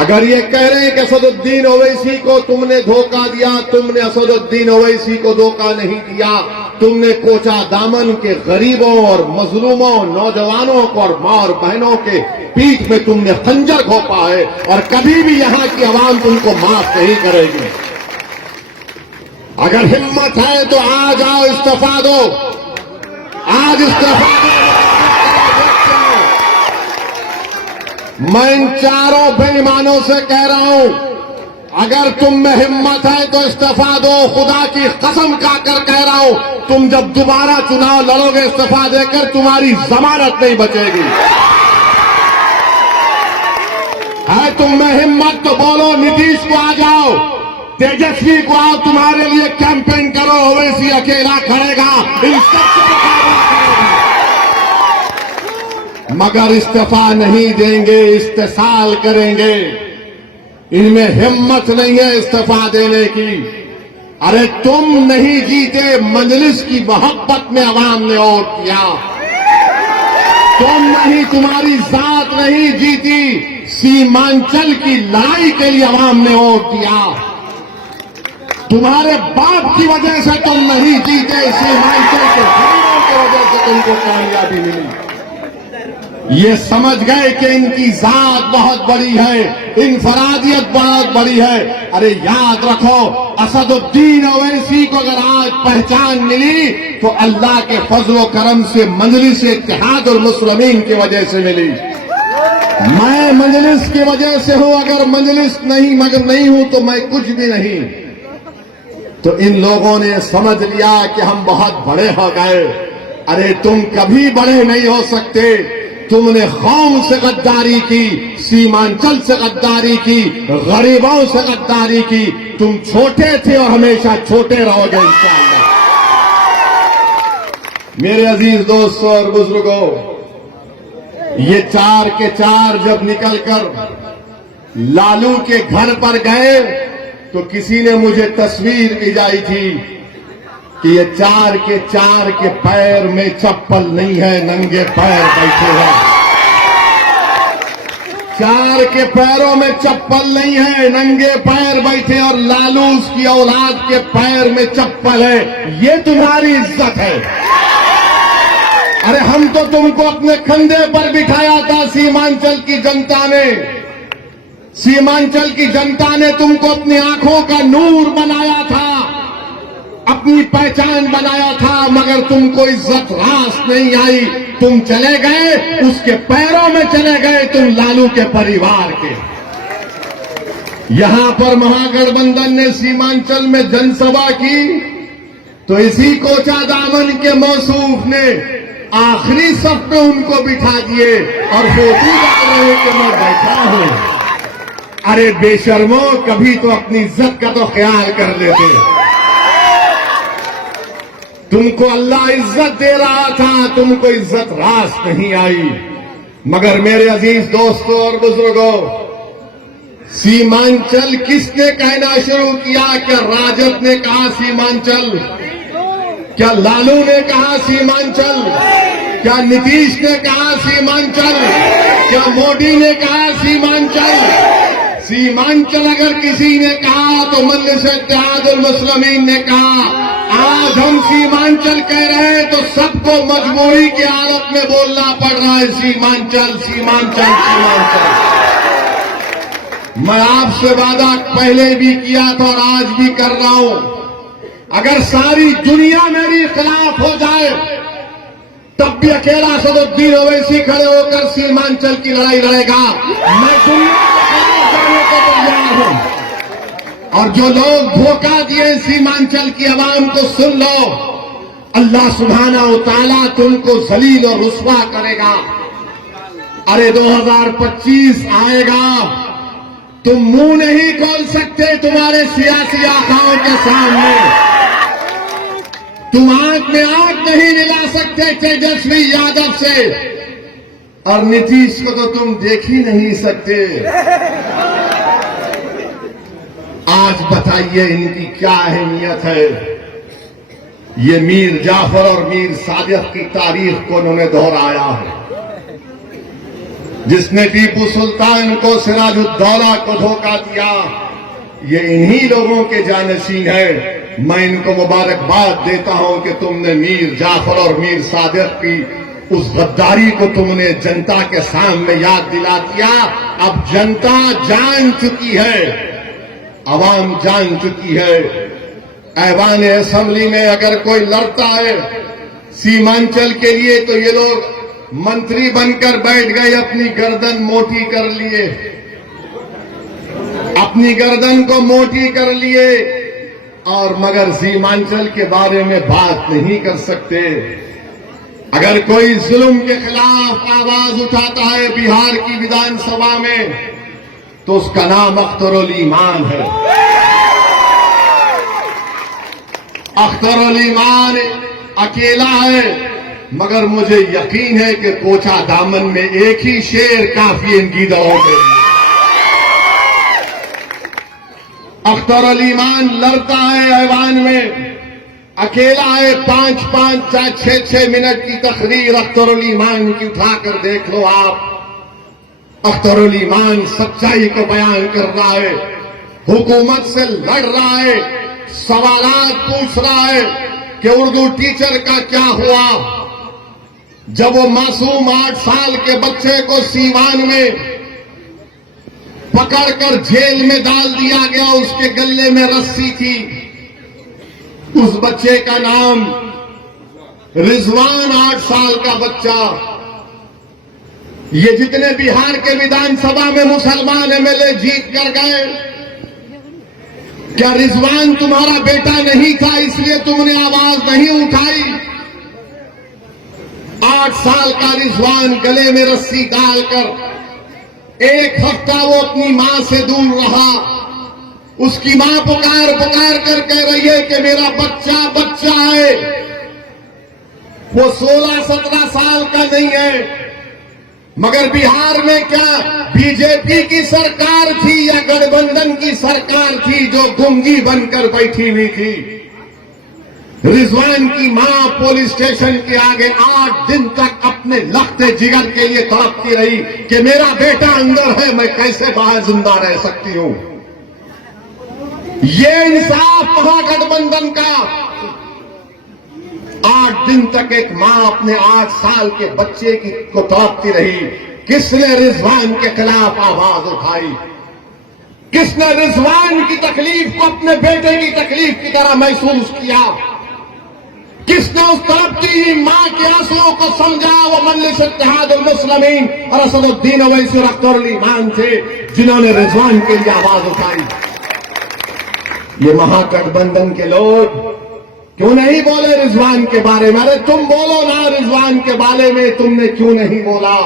अगर ये कह रहे हैं कि असदुद्दीन ओवैसी को तुमने धोखा दिया, तुमने असदुद्दीन ओवैसी को धोखा नहीं दिया। तुमने कोचा दामन के गरीबों और मजलूमों, नौजवानों को और मां और बहनों के पीठ में तुमने खंजर घोंपा है और कभी भी यहां की आवाम तुमको माफ नहीं करेगी। अगर हिम्मत है तो आज आओ, इस्तीफा दो, आज इस्तीफा दो। मैं इन चारों बेईमानों से कह रहा हूं, अगर तुम में हिम्मत है तो इस्तीफा दो। खुदा की कसम खाकर कह रहा हूं, तुम जब दोबारा चुनाव लड़ोगे इस्तीफा देकर, तुम्हारी जमानत नहीं बचेगी। है तुम में हिम्मत तो बोलो, नीतीश को आ जाओ, तेजस्वी को आओ, तुम्हारे लिए कैंपेन करो। ओवैसी अकेला खड़ेगा, इन सबसे मुकाबला करेगा। मगर इस्तीफा नहीं देंगे, इस्तेसाल करेंगे। इनमें हिम्मत नहीं है इस्तीफा देने की। अरे तुम नहीं जीते, मजलिस की मोहब्बत में अवाम ने वोट किया। तुम नहीं, तुम्हारी जात नहीं जीती, सीमांचल की लड़ाई के लिए अवाम ने वोट दिया। तुम्हारे बाप की वजह से तुम नहीं जीते, सीमांचल के गरीबों की वजह से तुमको कामयाबी मिली। ये समझ गए कि इनकी जात बहुत बड़ी है, इनफरादियत बहुत बड़ी है। अरे याद रखो, असदुद्दीन ओवैसी को अगर आज पहचान मिली तो अल्लाह के फजलो करम से मजलिस इत्तेहाद और मुस्लिमीन की वजह से मिली। मैं मजलिस की वजह से हूं, अगर मजलिस नहीं मगर नहीं हूं तो मैं कुछ भी नहीं। तो इन लोगों ने समझ लिया कि हम बहुत बड़े हो गए। अरे तुम कभी बड़े नहीं हो सकते। तुमने कौम से गद्दारी की, सीमांचल से गद्दारी की, गरीबों से गद्दारी की। तुम छोटे थे और हमेशा छोटे रहोगे इंशाअल्लाह। मेरे अजीज दोस्तों और बुजुर्गों, ये चार के चार जब निकलकर लालू के घर पर गए तो किसी ने मुझे तस्वीर भिजाई थी कि ये चार के पैर में चप्पल नहीं है, नंगे पैर बैठे हैं। चार के पैरों में चप्पल नहीं है, नंगे पैर बैठे, और लालू उसकी औलाद के पैर में चप्पल है। ये तुम्हारी इज्जत है। अरे हम तो तुमको अपने कंधे पर बिठाया था सीमांचल की जनता ने। सीमांचल की जनता ने तुमको अपनी आंखों का नूर बनाया था, अपनी पहचान बनाया था, मगर तुमको इज्जत रास नहीं आई। तुम चले गए, उसके पैरों में चले गए, तुम लालू के परिवार के। यहां पर महागठबंधन ने सीमांचल में जनसभा की तो इसी कोचा दामन के मौसूफ ने आखिरी सफ पे उनको बिठा दिए और फोटो डाल रहे कि मैं बैठा हूं। अरे बेशर्मो, कभी तो अपनी इज्जत का तो ख्याल कर लेते। तुमको अल्लाह इज्जत दे रहा था, तुमको इज्जत रास नहीं आई। मगर मेरे अजीज दोस्तों और बुजुर्गों, सीमांचल किसने कहना शुरू किया? क्या राजद ने कहा सीमांचल? क्या लालू ने कहा सीमांचल? क्या नीतीश ने कहा सीमांचल? क्या मोदी ने कहा सीमांचल? सीमांचल अगर किसी ने कहा तो मजलिस इत्तेहाद और मुस्लिमीन ने कहा। आज हम सीमांचल कह रहे हैं तो सबको मजबूरी की हालत में बोलना पड़ रहा है सीमांचल, सीमांचल, सीमांचल। मैं आपसे वादा पहले भी किया था और आज भी कर रहा हूं, अगर सारी दुनिया मेरी खिलाफ हो जाए तब भी अकेला असदुद्दीन ओवैसी खड़े होकर सीमांचल की लड़ाई लड़ेगा। मैं दुनिया के खिलाफ जाने को तैयार हूं। और जो लोग धोखा दिए सीमांचल की आवाम को, सुन लो, अल्लाह सुब्हाना व तआला तुमको जलील और रुस्वा करेगा। अरे 2025 आएगा, तुम मुंह नहीं खोल सकते तुम्हारे सियासी आकाओं के सामने। तुम आंख में आंख नहीं मिला सकते तेजस्वी यादव से, और नीतीश को तो तुम देख ही नहीं सकते। आज बताइए इनकी क्या अहमियत है। ये मीर जाफर और मीर सादिक की तारीख को उन्होंने दोहराया है। जिसने टीपू सुल्तान को सिराजुद्दौला को धोखा दिया, ये इन्हीं लोगों के जानशीन है। मैं इनको मुबारकबाद देता हूं कि तुमने मीर जाफर और मीर सादिक की उस गद्दारी को तुमने जनता के सामने याद दिला दिया। अब जनता जान चुकी है, अवाम जान चुकी है। ऐवान असेंबली में अगर कोई लड़ता है सीमांचल के लिए तो ये लोग मंत्री बनकर बैठ गए, अपनी गर्दन मोटी कर लिए, अपनी गर्दन को मोटी कर लिए, और मगर सीमांचल के बारे में बात नहीं कर सकते। अगर कोई जुल्म के खिलाफ आवाज उठाता है बिहार की विधानसभा में तो उसका नाम अख्तरुल ईमान है। अख्तरुल ईमान अकेला है, मगर मुझे यकीन है कि कोचा दामन में एक ही शेर काफी इनकी दौड़ के। अख्तरुल ईमान लड़ता है ऐवान में, अकेला है। 5-5, 6-6 मिनट की तकरीर अख्तरुल ईमान की उठाकर देख लो आप। अख्तरुल ईमान सच्चाई को बयान कर रहा है, हुकूमत से लड़ रहा है, सवालात पूछ रहा है कि उर्दू टीचर का क्या हुआ जब वो मासूम 8 साल के बच्चे को सीवान में पकड़कर जेल में डाल दिया गया। उसके गले में रस्सी थी, उस बच्चे का नाम रिजवान, 8 साल का बच्चा। ये जितने बिहार के विधानसभा में मुसलमान एमएलए जीत कर गए, क्या रिजवान तुम्हारा बेटा नहीं था इसलिए तुमने आवाज नहीं उठाई? 8 साल का रिजवान गले में रस्सी डालकर 1 हफ्ता वो अपनी मां से दूर रहा। उसकी मां पुकार पुकार कर कह रही है कि मेरा बच्चा बच्चा है। वो 16-17 साल का नहीं है। मगर बिहार में क्या बीजेपी की सरकार थी या गठबंधन की सरकार थी जो गुंगी बनकर बैठी हुई थी? रिजवान की मां पुलिस स्टेशन के आगे 8 दिन तक अपने लखते जिगर के लिए तड़पती रही कि मेरा बेटा अंदर है, मैं कैसे बाहर जिंदा रह सकती हूं। ये इंसाफ महागठबंधन का। 8 दिन तक एक मां अपने 8 साल के बच्चे की को तड़पती रही। किसने रिजवान के खिलाफ आवाज उठाई? किसने रिजवान की तकलीफ को अपने बेटे की तकलीफ की तरह महसूस किया? किसने उस तड़पती हुई मां के आंसुओं को समझा? वो मजलिस इत्तेहादुल मुस्लिमीन और असदुद्दीन ओवैसी और अख्तरुल ईमान थे जिन्होंने रिजवान के लिए आवाज उठाई। ये महागठबंधन के लोग क्यों नहीं बोले रिजवान के बारे में? अरे तुम बोलो ना रिजवान के बारे में, तुमने क्यों नहीं बोला?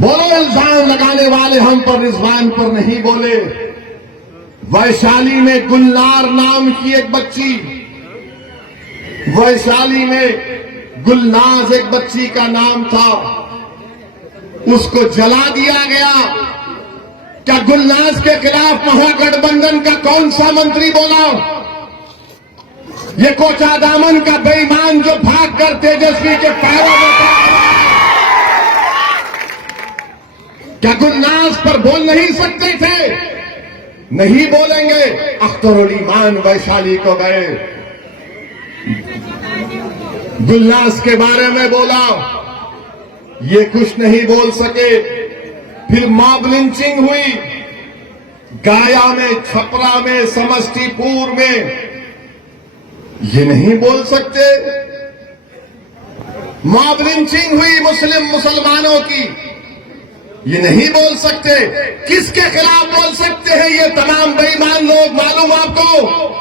बोलो, इल्जाम लगाने वाले हम पर रिजवान पर नहीं बोले। वैशाली में गुलनार नाम की एक बच्ची, वैशाली में गुलनाज एक बच्ची का नाम था, उसको जला दिया गया। क्या गुलनाज के खिलाफ महागठबंधन का कौन सा मंत्री बोला? ये कोचा दामन का बेईमान जो भागकर तेजस्वी के पैरों में पड़ा। क्या गुलनाज पर बोल नहीं सकते थे? नहीं बोलेंगे। अख्तरुल ईमान वैशाली को गए, गुलनाज के बारे में बोला, ये कुछ नहीं बोल सके। फिर मॉब लिंचिंग हुई गाया में, छपरा में, समस्तीपुर में, ये नहीं बोल सकते। मॉब लिंचिंग हुई मुसलमानों की, ये नहीं बोल सकते। किसके खिलाफ बोल सकते हैं ये तमाम बेईमान लोग? मालूम आपको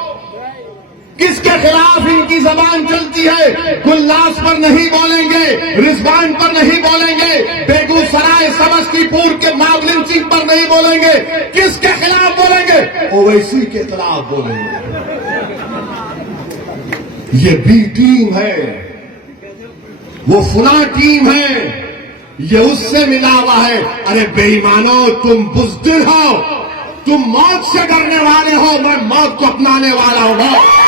किसके खिलाफ इनकी जबान चलती है? गुलनाज पर नहीं बोलेंगे, रिजवान पर नहीं बोलेंगे, बेगूसराय समस्तीपुर के मॉब लिंचिंग पर नहीं बोलेंगे। किसके खिलाफ बोलेंगे? ओवैसी के खिलाफ बोलेंगे। ये बी टीम है, वो फुला टीम है, ये उससे मिला हुआ है। अरे बेईमानो, तुम बुज़दिल हो, तुम मौत से डरने वाले हो, मैं मौत को अपनाने वाला हूं।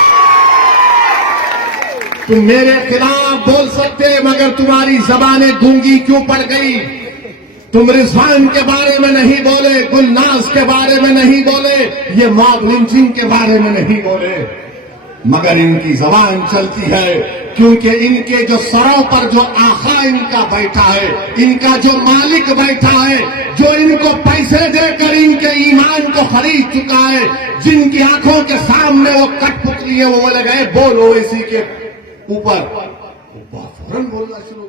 तुम मेरे खिलाफ बोल सकते मगर तुम्हारी जबानें गूंगी क्यों पड़ गई? तुम रिजवान के बारे में नहीं बोले, गुलनाज के बारे में नहीं बोले, ये मॉब लिंचिंग के बारे में नहीं बोले, मगर इनकी जबान चलती है क्योंकि इनके जो सरों पर जो आका इनका बैठा है, इनका जो मालिक बैठा है, जो इनको पैसे देकर इनके ईमान को खरीद चुका है, जिनकी आंखों के सामने वो कठपुतली है, वो लगे बोलो इसी के ऊपर फौरन बोलना शुरू